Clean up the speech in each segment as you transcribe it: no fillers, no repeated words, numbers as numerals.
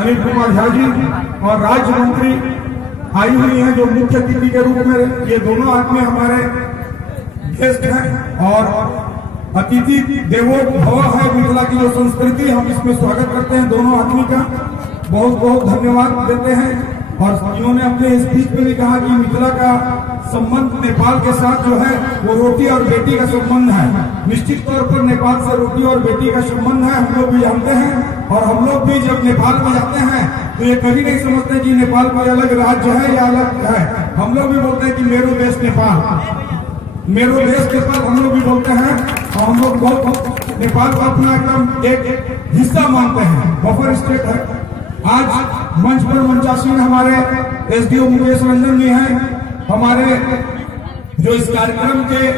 अनिल कुमार झा जी और राज्य मंत्री आई हुई हैं जो मुख्य अतिथि के रूप में। ये दोनों आदमी हमारे गेस्ट हैं और अतिथि देवो भव है मिथिला की जो संस्कृति, हम इसमें स्वागत करते हैं दोनों आदमी का, बहुत बहुत धन्यवाद देते हैं। और इन्होंने अपने स्पीच में भी कहा कि मिथिला का संबंध नेपाल के साथ जो है वो रोटी और बेटी का संबंध है। निश्चित तौर पर नेपाल से रोटी और बेटी का संबंध है, हम लोग भी जानते हैं। और हम लोग भी जब नेपाल में जाते हैं तो ये कभी नहीं समझते कि नेपाल कोई अलग राज्य है या अलग है। हम लोग भी बोलते हैं कि मेरो देश नेपाल, मेरो देश नेपाल हम लोग भी बोलते हैं। और हम लोग बहुत नेपाल को अपना एकदम एक हिस्सा मानते हैं, बफर स्टेट है। आज मंच पर मंचासीन हमारे एसडीओ मुकेश रंजन जी हैं, हमारे जो इस कार्यक्रम के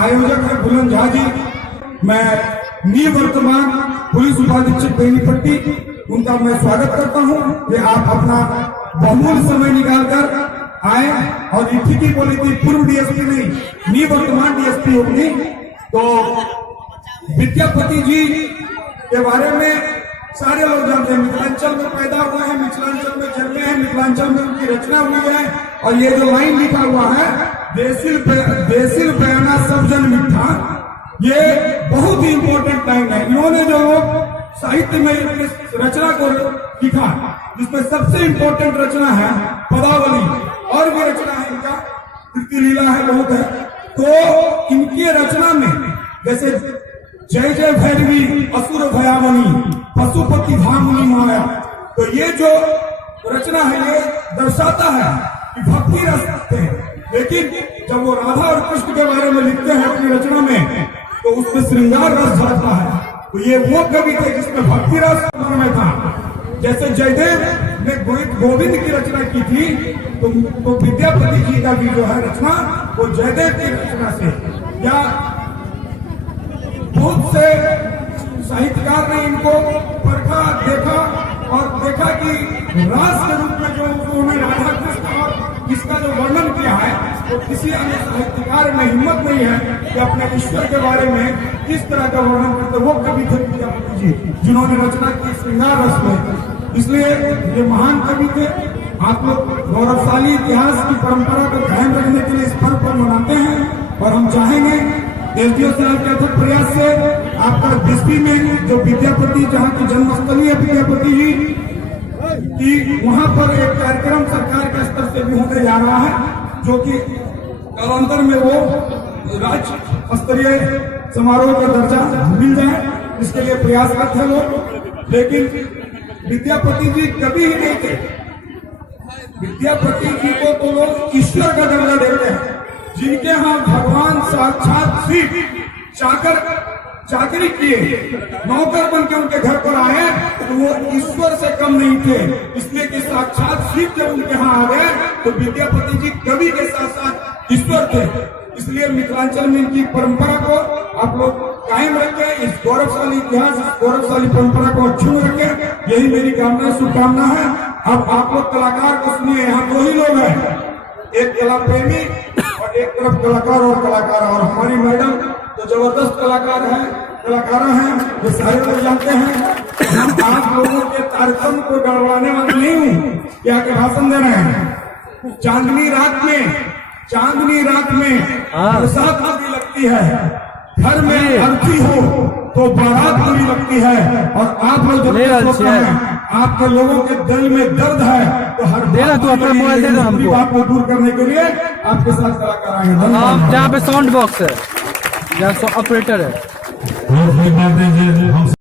आयोजक है बुलंद झा जी, मैं निवर्तमान पुलिस उपाधीक्षक बेनीपट्टी, उनका मैं स्वागत करता हूं कि आप अपना बहुमूल्य समय निकालकर आए। और इठी की बोली थी पूर्व डीएसपी नहीं, निवर्तमान डीएसपी होगी। तो विद्यापति जी के बारे में सारे लोग जानते हैं, मिथिलांचल में पैदा हुए हैं, मिथिलांचल में जन्मे हैं, मिथिलांचल में उनकी रचना हुई है। और ये जो लाइन लिखा हुआ है देसिल बयाना सब जन मिठा, ये बहुत ही इंपॉर्टेंट लाइन है। इन्होंने जो साहित्य में इस रचना को लिखा, जिसमें सबसे इंपॉर्टेंट रचना है पदावली, और भी रचना है इनका, कृति लीला है, बहुत है। तो इनकी रचना में जैसे जय जय भैरवी असुर भयामणि पशुपति भामुनि माया, तो ये जो रचना है ये दर्शाता है कि भक्ति रस रखते हैं। लेकिन जब वो राधा और कृष्ण के बारे में लिखते हैं अपनी रचना में, तो उसमें श्रृंगार रस झलकता है। तो ये वो कवि थे जिसमें भक्ति रस में था। जैसे जयदेव ने गोविंद की रचना की थी, तो विद्यापति जी का भी जो है रचना वो जयदेव की रचना से, या बहुत से साहित्यकार ने इनको परखा, देखा और देखा कि रास के रूप में जो उन्होंने राधा कृष्ण और इसका जो वर्णन किया है, तो किसी अन्य साहित्यकार में हिम्मत नहीं है कि अपने ईश्वर के बारे में इस तरह का वर्णन करते। वो कवि थे विद्यापति जी, जिन्होंने रचना की श्रृंगार रस में। इसलिए ये महान कवि थे। आप लोग गौरवशाली इतिहास की परंपरा को कायम रखने के लिए इस पर्व पर मनाते हैं। और हम चाहेंगे एसडीओ साहब के अथक प्रयास से आपका डिस्ट्रिक्ट में जो विद्यापति, जहाँ की जन्मस्थली है विद्यापति जी की, वहाँ पर एक कार्यक्रम सरकार के स्तर से भी होने जा रहा है, जो कि कालांतर में वो राज्य स्तरीय समारोह का दर्जा मिल जाए, इसके लिए प्रयासरत है लोग। लेकिन विद्यापति जी कभी ही नहीं थे। विद्यापति जी को तो लोग ईश्वर का दर्जा देते हैं, जिनके यहाँ भगवान साक्षात शिव चाकरी किए, नौकर बन के उनके घर पर आए, तो वो ईश्वर से कम नहीं थे। इसलिए कि साक्षात शिव जब उनके यहाँ आ गए तो विद्यापति जी कवि के साथ साथ ईश्वर थे। इसलिए मिथिलांचल में इनकी परंपरा को आप लोग कायम रखें, इस गौरवशाली इतिहास, इस गौरवशाली परंपरा को अक्षुण्ण रखें, यही मेरी कामना, शुभकामना है। अब आप लोग कलाकार को सुनिए, यहाँ दो ही लोग हैं, एक कला प्रेमी और एक तरफ कलाकार और कलाकार। और हमारी मैडम तो जबरदस्त कलाकारा हैं, वो सारे लोग जानते हैं। आप लोगों के कार्यक्रम को गड़बड़ाने वाले नहीं हूँ कि आके भाषण दे रहे हैं। चांदनी रात में बरसात बुरी लगती है, घर में अर्थी हो तो बारात बुरी लगती है। और आप लोग जब आपके लोगों के दिल में दर्द है, तो हर बात को दूर करने के लिए आपके साथ कलाकार आए। आप जहाँ पे साउंड बॉक्स है, जहाँ ऑपरेटर है।